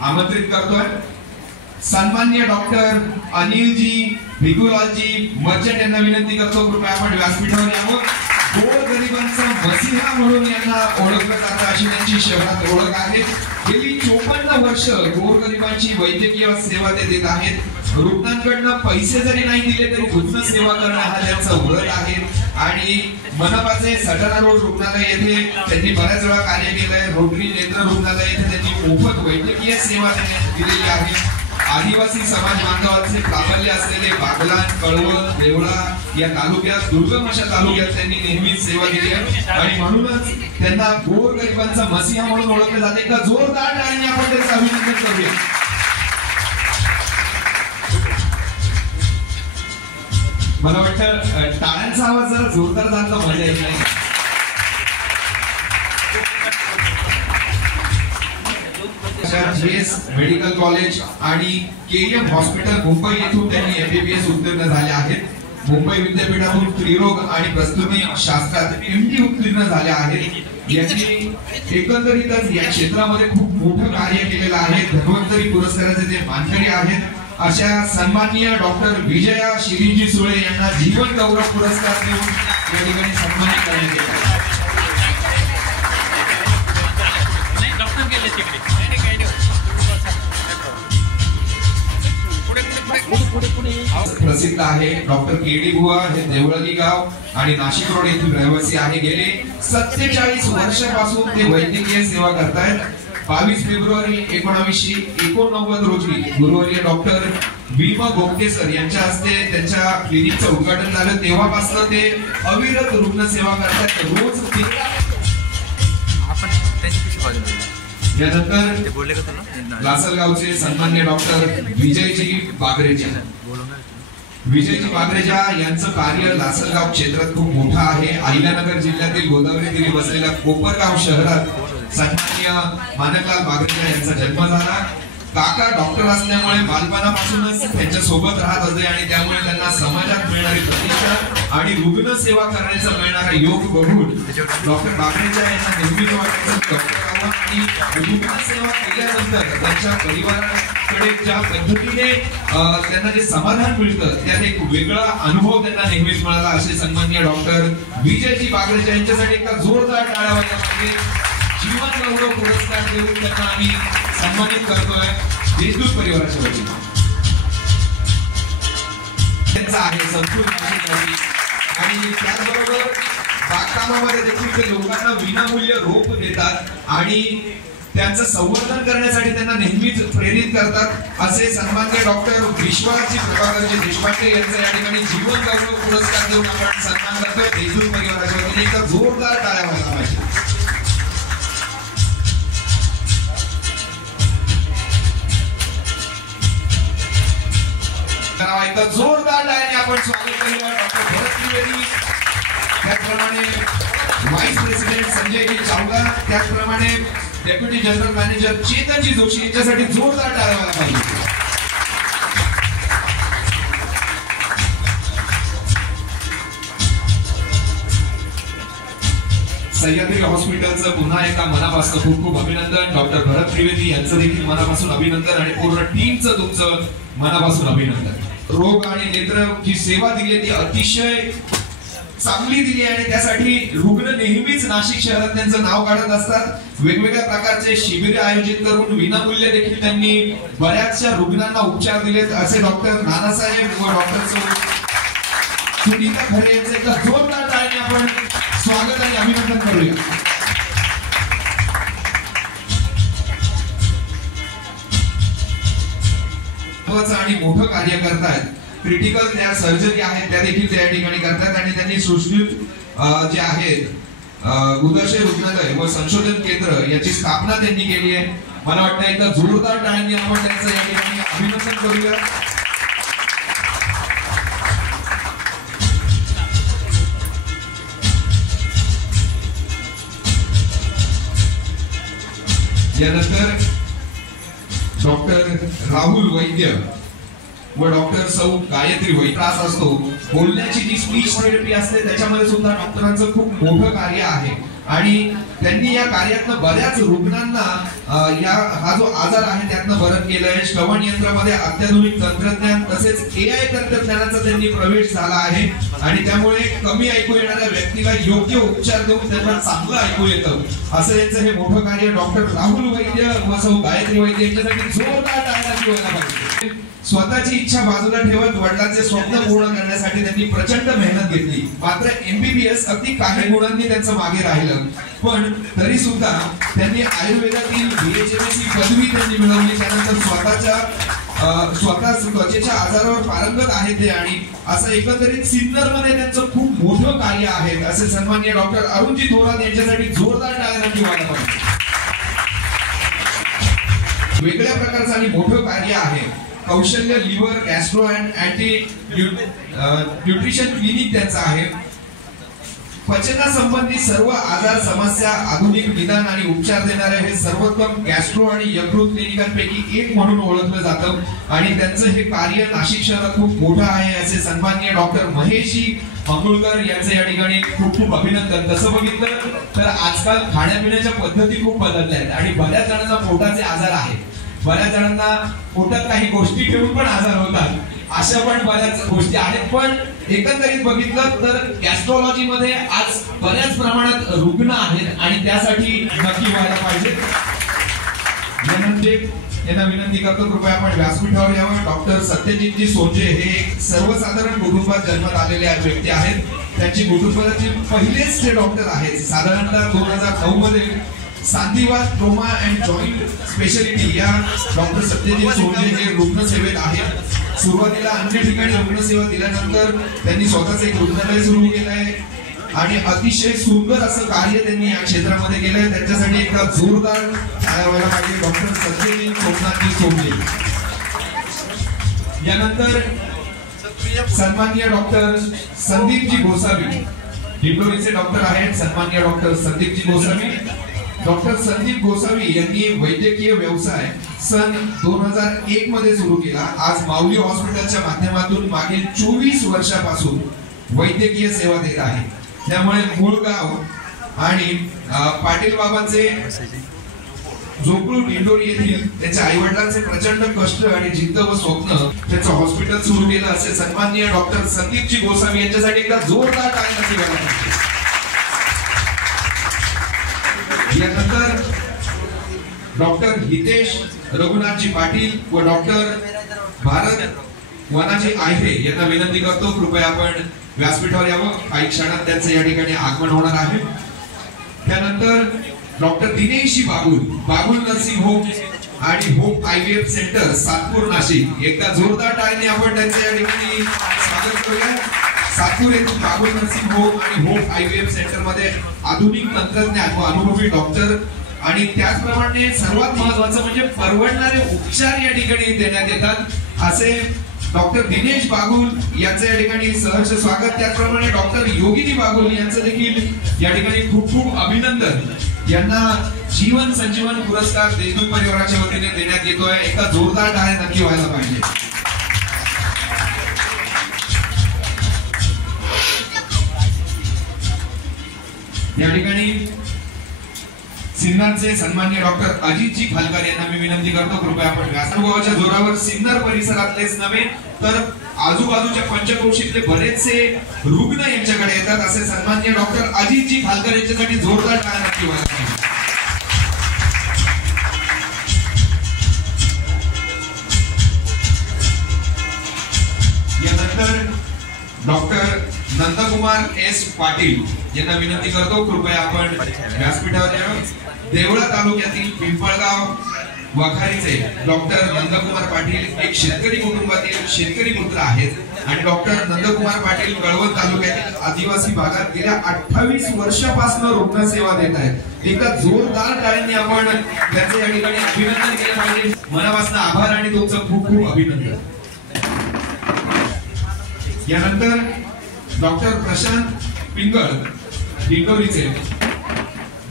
आमंत्रित करतोय। सन्माननीय डॉक्टर अनिलजी भिगुलालजी मर्चंट यांना विनंती करतो कृपया आपण व्यासपीठावर यावं। गोरगरिबांचा मसीहा म्हणून यांना ओळखलं जातं अशी त्यांची शहरात ओळख आहे। गेली 54 वर्ष गोरगरिबांची वैद्यकीय सेवा ते देत आहेत। रुग्णांकडनं पैसे जरी नाही दिले तरी रुग्ण सेवा करणं हा त्यांचा व्रत आहे। आणि मनपाचे सटाणा रोड रुग्णालय येथे त्यांनी बऱ्याच वेळा कार्य केलंय। रोटरी नेत्र रुग्णालय येथे त्यांनी मोफत वैद्यकीय सेवा दिलेली आहे। आदिवासी समाज बांधवांचे प्राबल्य असलेले बागलाण, कळवण, देवळा या तालुक्यात दुर्गम अशा तालुक्यात त्यांनी नेहमीच सेवा दिली आहे आणि म्हणूनच त्यांना गोरगरिबांचा मसीहा म्हणून ओळखले जाते। का जोरदार टाळ्यांनी आपण त्यांचं अभिनंदन करूया। मला वाटतं टाळ्यांचा आवाज जरा जोरदार झाला तर मजा येत नाही। जीएस मेडिकल कॉलेज आणि केएम हॉस्पिटल मुंबई येथून त्यांनी एमबीबीएस उत्तीर्ण झाले आहेत। मुंबई विद्यापीठातून स्त्रीरोग आणि प्रसूती शास्त्रात एमडी उत्तीर्ण झाले आहेत। यांनी एकंदरीतच या क्षेत्रामध्ये खूप मोठं कार्य केलेलं आहे। धन्वंतरी पुरस्काराचे ते मानकरी आहेत। अशा सन्माननीय डॉक्टर विजया शिरीजी सुळे यांना जीवन गौरव पुरस्कार देऊन या ठिकाणी सन्मानित करण्यात येत आहे। प्रसिद्ध आहे डॉक्टर केडी बुवा हे देवळगी गाव आणि नाशिक रोड येथील रहिवासी आहे। गेले 47 वर्षापासून ते वैद्यकीय सेवा करतायत। 22 फेब्रुवारी 1989 रोजी गुरुवर्य डॉक्टर भीमा गोगटे सर यांच्या हस्ते त्यांच्या क्लिनिकचं उद्घाटन झालं। तेव्हापासून ते अविरत रुग्ण सेवा करतात। रोज यानंतर लासलगावचे सन्माननीय डॉक्टर विजयजी बागरेजा यांचं कार्य लासलगाव क्षेत्रात खूप मोठं आहे। अहिल्यानगर जिल्ह्यातील गोदावरी तीरी बसलेल्या कोपरगाव शहरात सन्माननीय मानकलाल बागरेजा यांचा जन्म झाला। काका डॉक्टर असल्यामुळे बालपणापासूनच त्यांच्या सोबत राहत होते आणि त्यामुळे त्यांना समाजात मिळणारी प्रतिष्ठा आणि रुग्ण सेवा करण्याचा मिळणारा योग बघून डॉक्टर बागरेजा यांना नेहमीच वाटायचं डॉक्टर व्हावं आणि रुग्ण सेवा केल्यानंतर त्यांच्या परिवाराकडे ज्या पद्धतीने त्यांना जे समाधान मिळतं त्यात एक वेगळा अनुभव त्यांना नेहमीच मिळाला। असे सन्माननीय डॉक्टर विजयजी बागरेजा यांच्यासाठी एकदा जोरदार टाळ्या वाजल्या पाहिजे। जीवन गौरव पुरस्कार देऊन त्यांना आम्ही सन्मानित करतोय देशदूत परिवाराच्या वतीने। त्यांचा आहे संपूर्ण आणि त्याचबरोबर बागकामामध्ये देखील ते लोकांना विनामूल्य रोप देतात आणि त्यांचं संवर्धन करण्यासाठी त्यांना नेहमीच प्रेरित करतात। असे सन्माननीय डॉक्टर विश्वासजी प्रभाकरजी देशपांडे यांचा या ठिकाणी जीवन गौरव पुरस्कार देऊन आपण सन्मान करतोय देशदूत परिवाराच्या वतीने। एकदा जोरदार टाळ्या वाजल्या पाहिजे। एकदा जोरदार टाळ्यांनी आपण स्वागत करूया डॉक्टर भरत त्रिवेदी, त्याचप्रमाणे व्हाईस प्रेसिडेंट संजयजी चावला, त्याचप्रमाणे deputy general manager Chetanji Joshi यांच्यासाठी जोरदार टाळ्या वाजल्या पाहिजे। सह्याद्री हॉस्पिटलचं पुन्हा एकदा मनापासून खूप खूप अभिनंदन। डॉक्टर भरत त्रिवेदी यांचं देखील मनापासून अभिनंदन आणि पूर्ण टीमचं तुमचं मनापासून अभिनंदन। रोग आणि नेत्र जी सेवा दिली ती अतिशय चांगली दिली आणि त्यासाठी रुग्ण नेहमीच नाशिक शहरात त्यांचं नाव काढत असतात। वेगवेगळ्या प्रकारचे शिबिर आयोजित करून विनामूल्य देखील त्यांनी बऱ्याचशा रुग्णांना उपचार दिलेत। असे डॉक्टर नानासाहेब व डॉक्टर सुनीता खरे यांचे एकदा जोरदार टाळ्यांनी आपण स्वागत आणि अभिनंदन करूया। आणि मोठं कार्य करतात। क्रिटिकल त्या सर्जरी आहेत त्या देखील त्या ठिकाणी करतात आणि त्यांनी सुश्रुत जे आहेत उदरशय रुग्णालय व संशोधन केंद्र याची स्थापना त्यांनी केली आहे। मला वाटतं एकदा जोरदार टाळ्यांनी आपण त्यांचं या ठिकाणी अभिनंदन करूया। यानंतर डॉक्टर राहुल वैद्य व डॉक्टर सौ गायत्री वैद्य त्रास असतो बोलण्याची जी स्पीच थेरपी असते त्याच्यामध्ये सुद्धा डॉक्टरांचं खूप मोठं कार्य आहे। आणि त्यांनी या कार्यातनं बऱ्याच रुग्णांना हा जो आजार आहे त्यातनं बरं केलंय। श्रवण यंत्रामध्ये अत्याधुनिक तंत्रज्ञान तसेच AI तंत्रज्ञानाचा त्यांनी प्रवेश झाला आहे आणि त्यामुळे कमी ऐकू येणाऱ्या व्यक्तीला योग्य उपचार देऊन त्यांना चांगलं ऐकू येतं असं यांचं हे मोठं कार्य डॉक्टर राहुल वैद्य व सौ गायत्री वैद्य यांच्यासाठी जोरदार टाळ्या वाजवायला पाहिजे। स्वतःची इच्छा बाजूला ठेवत वडिलांचे स्वप्न पूर्ण करण्यासाठी त्यांनी प्रचंड मेहनत घेतली। मात्र MBBS अगदी काही गुणांनी त्यांचं मागे राहिलं, पण तरी सुद्धा त्यांनी आयुर्वेदातील BHMS ही पदवी त्यांनी मिळवली। त्यानंतर स्वतः त्वचेच्या आजारावर पारंगत आहेत ते आणि असं एकंदरीत सिन्नर मध्ये त्यांचं खूप मोठं कार्य आहे। असे सन्माननीय डॉक्टर अरुणजी थोरात यांच्यासाठी जोरदार टाळ्या वाजवायला पाहिजे। वेगळ्या प्रकारचं आणि मोठं कार्य आहे Kaushalya liver gastro and anti nutrition clinic त्यांचं आहे। पचना संबंधी सर्व आजार समस्या आधुनिक निदान आणि उपचार देणारे हे सर्वोत्तम गॅस्ट्रो आणि यकृत क्लिनिकांपैकी एक म्हणून ओळखलं जातं आणि त्यांचं हे कार्य नाशिक शहरात खूप मोठं आहे। असे सन्माननीय डॉक्टर महेशजी मंगळकर यांचे या ठिकाणी खूप खूप अभिनंदन। तसं बघितलं तर आजकाल खाण्यापिण्याच्या पद्धती खूप बदलल्या आहेत आणि बऱ्याच जणांना पोटाचे आजार आहेत, बऱ्याच जणांना पोटात काही गोष्टी ठेवून पण आजार होतात, अशा पण बऱ्याच गोष्टी आहेत। पण एकंदरीत बघितलं तर गॅस्ट्रोलॉजी मध्ये आज बऱ्याच प्रमाणात रुग्ण आहेत आणि त्यासाठी नक्की व्हायला पाहिजे। यांना विनंती करतो कृपया आपण व्यासपीठावर यावं। डॉक्टर सत्यजितजी सोंजे हे एक सर्वसाधारण कुटुंबात जन्मात आलेले व्यक्ती आहेत। त्यांची कुटुंबाचे पहिलेच ते डॉक्टर आहेत। साधारणतः 2009 मध्ये सांधिवात ट्रोमा अँड जॉईंट स्पेशालिटी या डॉक्टर सत्यजित सोंजे हे रुग्णसेवेत आहेत। सुरुवातीला अन्य ठिकाणी रुग्णसेवा दिल्यानंतर त्यांनी स्वतःच एक रुग्णालय सुरू केलं आहे आणि अतिशय सुंदर असं कार्य त्यांनी या क्षेत्रामध्ये केलंय। त्यांच्यासाठी एकदा जोरदार टाळ्या वाजवायला पाहिजे डॉक्टर सत्यजित सोमनाथजी सोंजे। यानंतर सन्माननीय डॉक्टर संदीपजी गोसावी डिप्लोमीचे डॉक्टर आहेत। सन्माननीय डॉक्टर संदीपजी गोसावी डॉक्टर संदीप गोसावी यांनी वैद्यकीय व्यवसाय सन 2001 मध्ये सुरू केला। आज माऊली हॉस्पिटलच्या माध्यमातून मागील 24 वर्षापासून वैद्यकीय सेवा देत आहे। त्यामुळे मूळ गाव आणि पाटील बाबांचे जोपळू दिंडोरी येथील त्यांच्या आई वडिलांचे प्रचंड कष्ट आणि जिद्द व स्वप्न त्यांचं हॉस्पिटल सुरू केलं। असे सन्माननीय डॉक्टर संदीपजी गोसावी यांच्यासाठी एकदा जोरदार टाळ्या वाजवा। यानंतर डॉक्टर हितेश रघुनाथजी पाटील व डॉक्टर भारत वनाजी आहे यांना विनंती करतो कृपया आपण व्यासपीठावर यावं। काही क्षणात त्यांचं या ठिकाणी आगमन होणार आहे। त्यानंतर डॉक्टर दिनेशजी बागुल नर्सिंग होम आणि home IVF centre Satpur Nashik एकदा जोरदार टाळ्यांनी आपण त्यांचं या ठिकाणी स्वागत करूया। सातपूर येथील बागुल नर्सिंग होम आणि होम IVF सेंटर मध्ये आधुनिक तंत्रज्ञान व अनुभवी डॉक्टर आणि त्याचप्रमाणे सर्वात महत्त्वाचं म्हणजे परवडणारे उपचार या ठिकाणी देण्यात येतात। असे डॉक्टर दिनेश बागुल यांचे या ठिकाणी सहर्ष स्वागत। त्याचप्रमाणे डॉक्टर योगिनी बागुल यांचं देखील या ठिकाणी खूप खूप अभिनंदन। यांना जीवन संजीवन पुरस्कार देशमुख परिवाराच्या वतीने देण्यात येतोय। एकदा जोरदार टाळ्या नक्की व्हायला पाहिजे। या ठिकाणी सिन्नरचे सन्माननीय डॉक्टर अजितजी खालकर यांना मी विनंती करतो कृपया आपण व्यासपीठाच्या जोरावर सिन्नर परिसरातलेच नव्हे तर आजूबाजूच्या पंचक्रोशीतले बरेचसे रुग्ण यांच्याकडे येतात। असे सन्माननीय डॉक्टर अजितजी खालकर यांच्यासाठी जोरदार टाळ्या नक्की व्हायला पाहिजे। यानंतर डॉक्टर नंदकुमार एस पाटील यांना विनंती करतो कृपया आपण व्यासपीठावर यावं। देवळा तालुक्यातील पिंपळगाव वखारीचे डॉक्टर नंदकुमार पाटील एक शेतकरी कुटुंबातील शेतकरी पुत्र आहेत आणि डॉक्टर नंदकुमार पाटील कळवण तालुक्यातील आदिवासी भागात गेल्या 28 वर्षापासून रुग्णसेवा देत आहेत। एकदा जोरदार टाळ्यांनी आपण त्यांचे या ठिकाणी अभिनंदन केले पाहिजे। मनापासून आभार आणि तुमचं खूप खूप अभिनंदन। यानंतर डॉक्टर प्रशांत पिंगळ दिंडोरीचे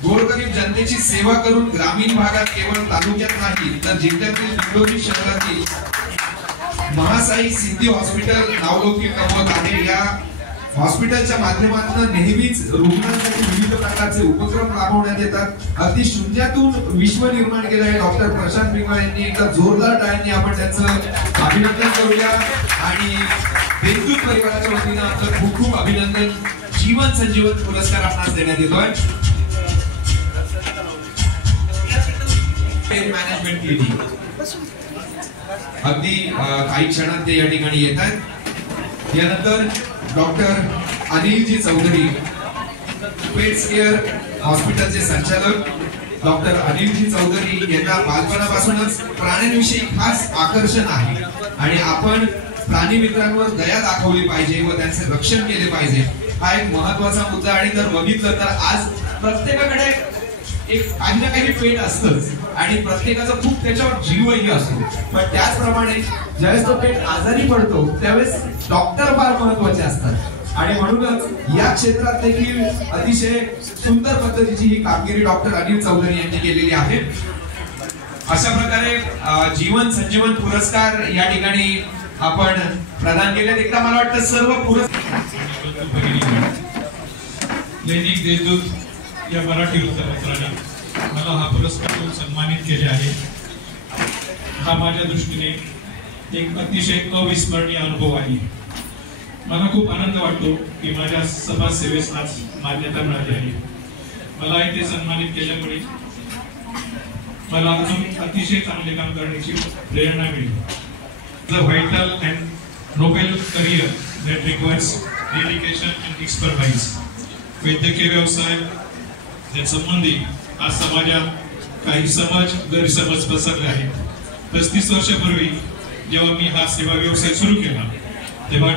गोरगरीब जनतेची सेवा करून ग्रामीण भागात केवळ तालुक्यात नाही तर जिल्ह्यातील दिंडोरी शहरातील महासाई सिद्धी हॉस्पिटल नावलौकिक कमवत आहे। या हॉस्पिटलच्या माध्यमातून नेहमीच रुग्णांसाठी विविध प्रकारचे उपक्रम राबवण्यात येतात। अगदी शून्यातून विश्व निर्माण केलं आहे डॉक्टर प्रशांत पिंगळ यांनी। एकदा जोरदार टाळ्यांनी आपण त्यांचं अभिनंदन करूया आणि देशदूत परिवाराच्या वतीनं आपलं खूप खूप अभिनंदन। जीवन संजीवन पुरस्कार आपणास देण्यात येतोय मॅनेजमेंट क्लिनिक। अगदी काही क्षणात ते या ठिकाणी येत आहेत। यानंतर doctor Anilji Chaudhari pets care हॉस्पिटलचे संचालक डॉक्टर अनिलजी चौधरी यांना बालपणापासूनच प्राण्यांविषयी खास आकर्षण आहे आणि आपण प्राणी मित्रांवर दया दाखवली पाहिजे व त्यांचे रक्षण केले पाहिजे हा एक महत्त्वाचा मुद्दा। आणि जर बघितलं तर आज प्रत्येकाकडे एक काही ना काही पेट असतंच आणि प्रत्येकाचा खूप त्याच्यावर जीवही असतो, पण त्याचप्रमाणे ज्यावेळेस तो पेट आजारी पडतो त्यावेळेस डॉक्टर फार महत्त्वाचे असतात आणि म्हणूनच या क्षेत्रात देखील अतिशय सुंदर पद्धतीची ही कामगिरी डॉक्टर अनिल चौधरी यांनी केलेली आहे। अशा प्रकारे जीवन संजीवन पुरस्कार या ठिकाणी आपण प्रदान केले। एकदा मला वाटतं सर्व पुरस्कार दैनिक देशदूत या मराठी वृत्तपत्राने मला हा पुरस्कार देऊन सन्मानित केले आहे। हा माझ्या दृष्टीने एक अतिशय अविस्मरणीय अनुभव आहे। मला खूप आनंद वाटतो की माझ्या समाजसेवेस आज मान्यता मिळाली आहे। मला इथे सन्मानित केल्यामुळे मला अजून अतिशय चांगले काम करण्याची प्रेरणा मिळेल। The vital and Nobel career that requires dedication and expertise. वैद्यकीय व्यवसाय संबंधी आज समाजात काही गैरसमज पसरले आहेत। 35 वर्षापूर्वी जेव्हा मी हा सेवा व्यवसाय सुरू केला तेव्हा